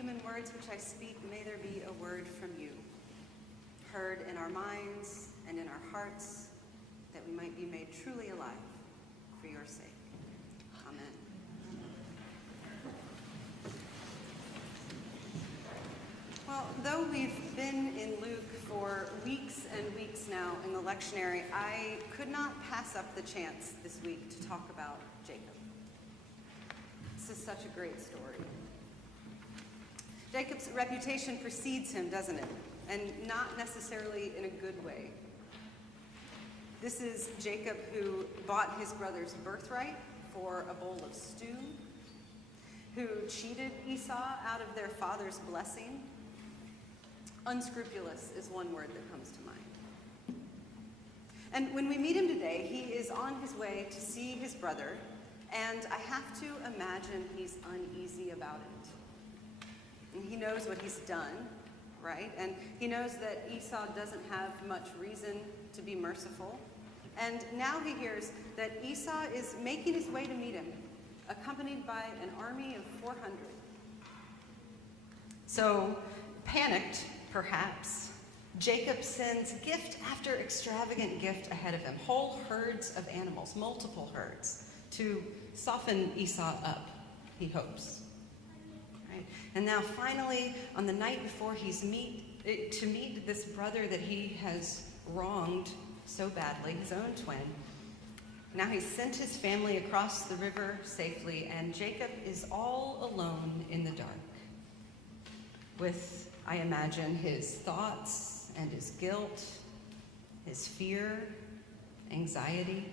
human words which I speak, may there be a word from you, heard in our minds and in our hearts, that we might be made truly alive for your sake. Amen. Well, though we've been in Luke for weeks and weeks now in the lectionary, I could not pass up the chance this week to talk about Jacob. This is such a great story. Jacob's reputation precedes him, doesn't it? And not necessarily in a good way. This is Jacob who bought his brother's birthright for a bowl of stew, who cheated Esau out of their father's blessing. Unscrupulous is one word that comes to mind. And when we meet him today, he is on his way to see his brother, and I have to imagine he's uneasy about it. And he knows what he's done, right? And he knows that Esau doesn't have much reason to be merciful. And now he hears that Esau is making his way to meet him, accompanied by an army of 400. So, panicked, perhaps, Jacob sends gift after extravagant gift ahead of him, whole herds of animals, multiple herds, to soften Esau up, he hopes. Right? And now finally, on the night before he's to meet this brother that he has wronged so badly, his own twin, now he's sent his family across the river safely, and Jacob is all alone in the dark with, I imagine, his thoughts and his guilt, his fear, anxiety.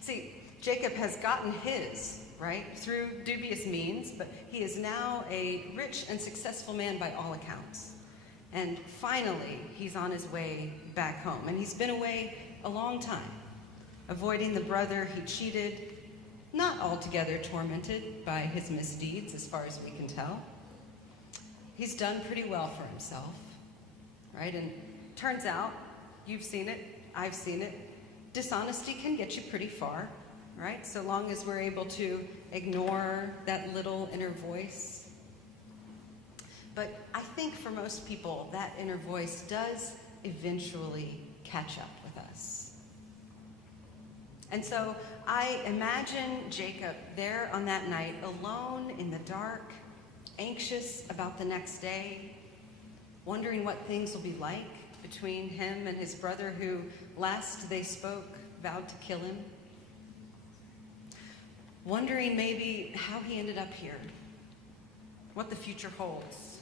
See, Jacob has gotten his, right, through dubious means, but he is now a rich and successful man by all accounts. And finally, he's on his way back home. And he's been away a long time, avoiding the brother he cheated, not altogether tormented by his misdeeds, as far as we can tell. He's done pretty well for himself, right? And turns out, you've seen it, I've seen it, dishonesty can get you pretty far, right? So long as we're able to ignore that little inner voice. But I think for most people, that inner voice does eventually catch up with us. And so I imagine Jacob there on that night, alone in the dark, anxious about the next day, wondering what things will be like between him and his brother who, last they spoke, vowed to kill him. Wondering maybe how he ended up here, what the future holds,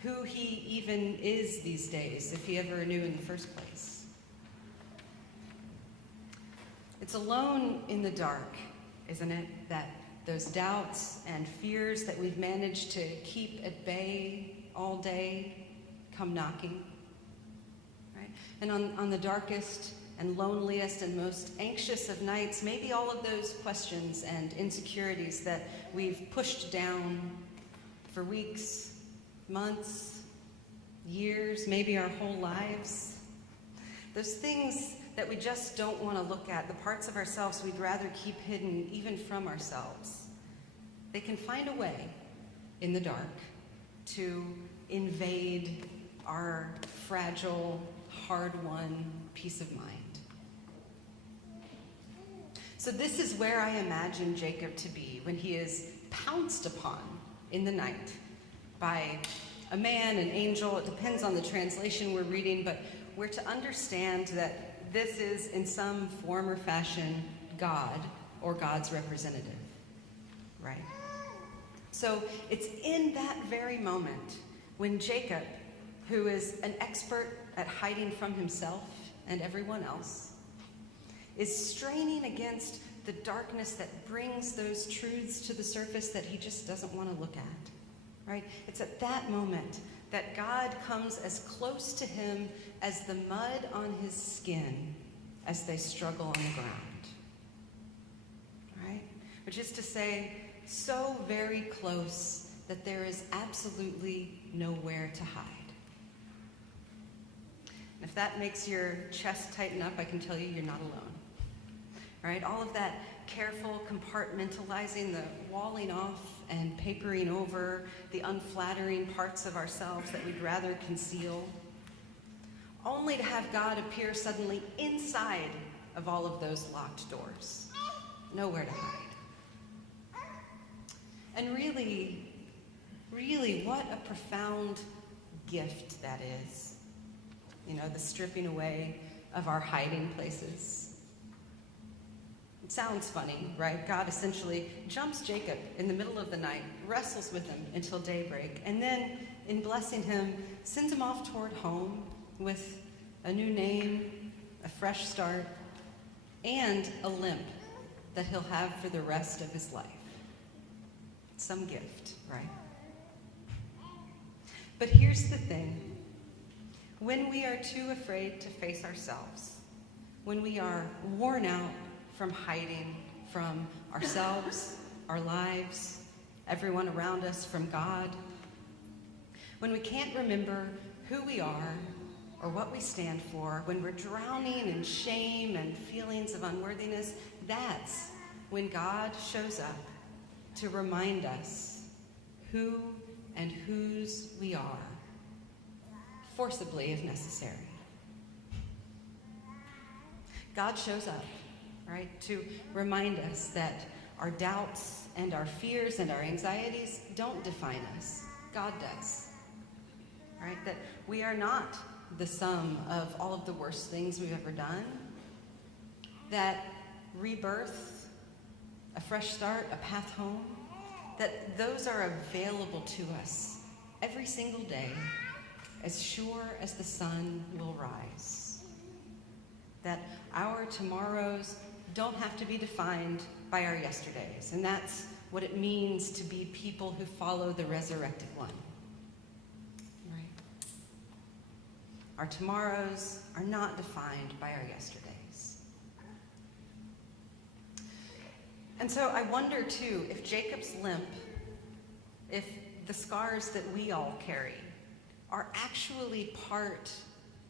who he even is these days, if he ever knew in the first place. It's alone in the dark, isn't it, that those doubts and fears that we've managed to keep at bay all day come knocking, right? And on the darkest and loneliest and most anxious of nights, maybe all of those questions and insecurities that we've pushed down for weeks, months, years, maybe our whole lives. Those things that we just don't want to look at, the parts of ourselves we'd rather keep hidden even from ourselves, they can find a way in the dark to invade our fragile, hard-won peace of mind. So this is where I imagine Jacob to be when he is pounced upon in the night by a man, an angel. It depends on the translation we're reading, but we're to understand that this is, in some form or fashion, God or God's representative, right? So it's in that very moment when Jacob, who is an expert at hiding from himself and everyone else, is straining against the darkness that brings those truths to the surface that he just doesn't want to look at, right? It's at that moment that God comes as close to him as the mud on his skin as they struggle on the ground, right? Which is to say, so very close that there is absolutely nowhere to hide. And if that makes your chest tighten up, I can tell you you're not alone. right? All of that careful compartmentalizing, the walling off and papering over the unflattering parts of ourselves that we'd rather conceal, only to have God appear suddenly inside of all of those locked doors. Nowhere to hide. And really, what a profound gift that is. You know, the stripping away of our hiding places. It sounds funny, right? God essentially jumps Jacob in the middle of the night, wrestles with him until daybreak, and then, in blessing him, sends him off toward home with a new name, a fresh start, and a limp that he'll have for the rest of his life. Some gift, right? But here's the thing. When we are too afraid to face ourselves, when we are worn out from hiding from ourselves, our lives, everyone around us, from God, when we can't remember who we are or what we stand for, when we're drowning in shame and feelings of unworthiness, that's when God shows up to remind us who and whose we are, forcibly if necessary. God shows up, right, to remind us that our doubts and our fears and our anxieties don't define us. God does, right? That we are not the sum of all of the worst things we've ever done. That rebirth, a fresh start, a path home, that those are available to us every single day, as sure as the sun will rise. That our tomorrows don't have to be defined by our yesterdays, and that's what it means to be people who follow the resurrected one. Right? Our tomorrows are not defined by our yesterdays. And so I wonder, too, if Jacob's limp, if the scars that we all carry, are actually part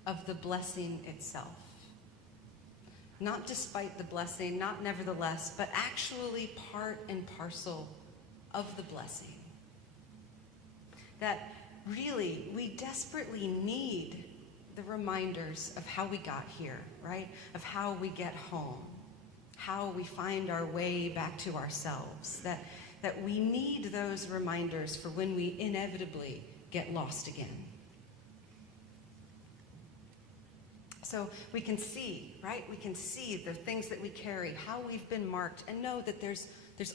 of the blessing itself. Not despite the blessing, not nevertheless, but actually part and parcel of the blessing. That really, we desperately need the reminders of how we got here, right? Of how we get home, how we find our way back to ourselves. That we need those reminders for when we inevitably get lost again. So we can see, right? We can see the things that we carry, how we've been marked, and know that there's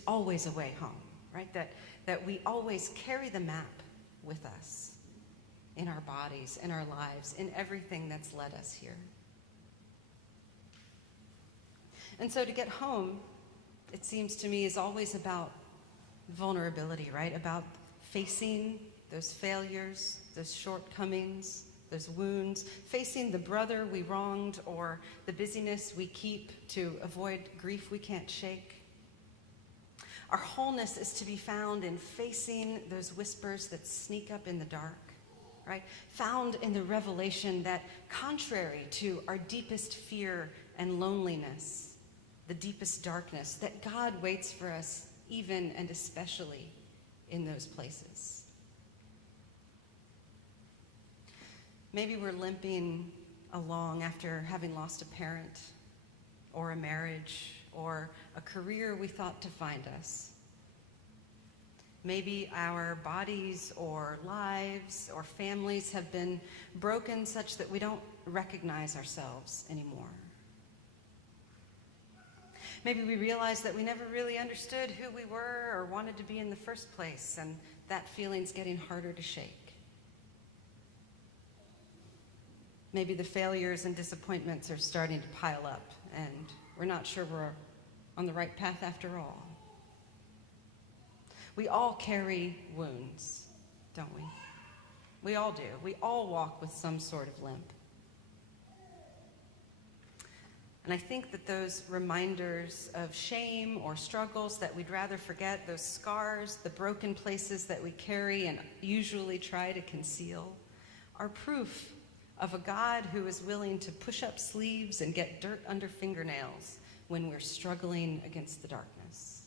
always a way home, right? That we always carry the map with us in our bodies, in our lives, in everything that's led us here. And so to get home, it seems to me, is always about vulnerability, right? About facing those failures, those shortcomings, those wounds, facing the brother we wronged or the busyness we keep to avoid grief we can't shake. Our wholeness is to be found in facing those whispers that sneak up in the dark, right? Found in the revelation that, contrary to our deepest fear and loneliness, the deepest darkness, that God waits for us even and especially in those places. Maybe we're limping along after having lost a parent or a marriage or a career we thought defined us. Maybe our bodies or lives or families have been broken such that we don't recognize ourselves anymore. Maybe we realize that we never really understood who we were or wanted to be in the first place, and that feeling's getting harder to shake. Maybe the failures and disappointments are starting to pile up, and we're not sure we're on the right path after all. We all carry wounds, don't we? We all do. We all walk with some sort of limp. And I think that those reminders of shame or struggles that we'd rather forget, those scars, the broken places that we carry and usually try to conceal, are proof of a God who is willing to push up sleeves and get dirt under fingernails when we're struggling against the darkness.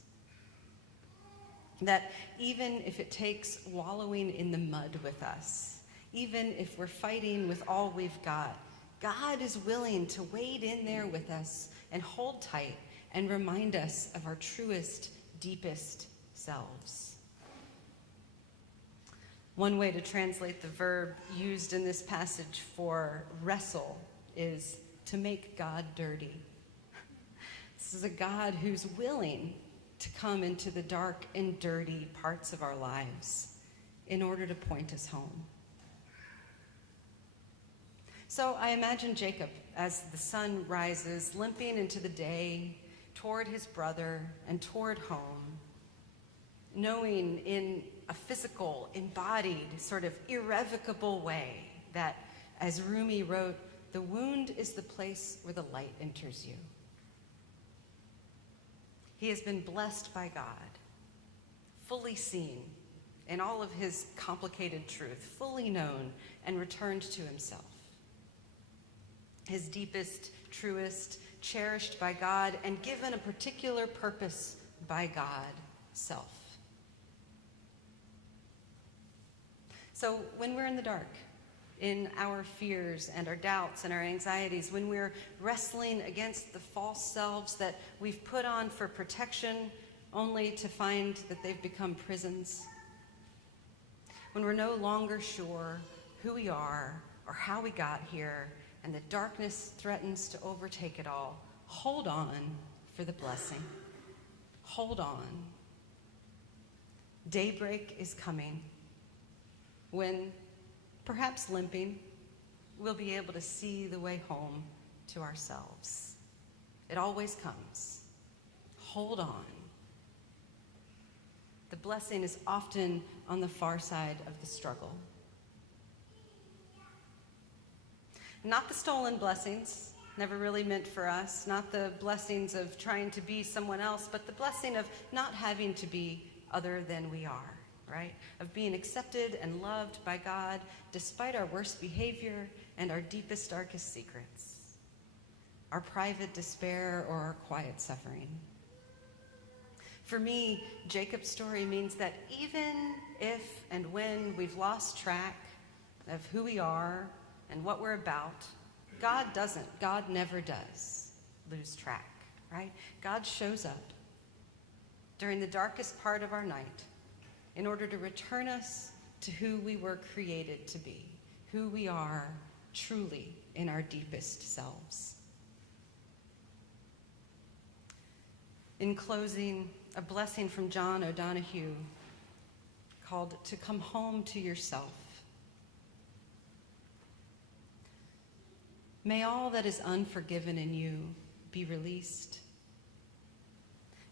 That even if it takes wallowing in the mud with us, even if we're fighting with all we've got, God is willing to wade in there with us and hold tight and remind us of our truest, deepest selves. One way to translate the verb used in this passage for wrestle is to make God dirty. This is a God who's willing to come into the dark and dirty parts of our lives in order to point us home. So I imagine Jacob as the sun rises, limping into the day toward his brother and toward home, knowing in a physical, embodied, sort of irrevocable way that, as Rumi wrote, the wound is the place where the light enters you. He has been blessed by God, fully seen in all of his complicated truth, fully known and returned to himself. His deepest, truest, cherished by God, and given a particular purpose by God, self. So when we're in the dark, in our fears and our doubts and our anxieties, when we're wrestling against the false selves that we've put on for protection only to find that they've become prisons, when we're no longer sure who we are or how we got here, and the darkness threatens to overtake it all, hold on for the blessing. Hold on. Daybreak is coming, when, perhaps limping, we'll be able to see the way home to ourselves. It always comes. Hold on. The blessing is often on the far side of the struggle. Not the stolen blessings, never really meant for us, not the blessings of trying to be someone else, but the blessing of not having to be other than we are, right? Of being accepted and loved by God despite our worst behavior and our deepest, darkest secrets, our private despair or our quiet suffering. For me, Jacob's story means that even if and when we've lost track of who we are and what we're about, God never does lose track, right? God shows up during the darkest part of our night in order to return us to who we were created to be, who we are truly in our deepest selves. In closing, a blessing from John O'Donohue called "To Come Home to Yourself." May all that is unforgiven in you be released.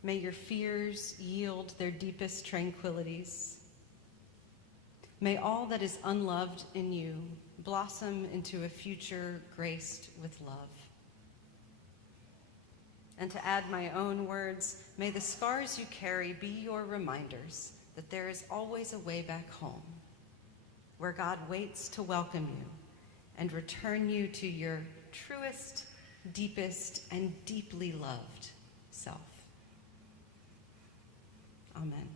May your fears yield their deepest tranquilities. May all that is unloved in you blossom into a future graced with love. And to add my own words, may the scars you carry be your reminders that there is always a way back home, where God waits to welcome you and return you to your truest, deepest, and deeply loved self. Amen.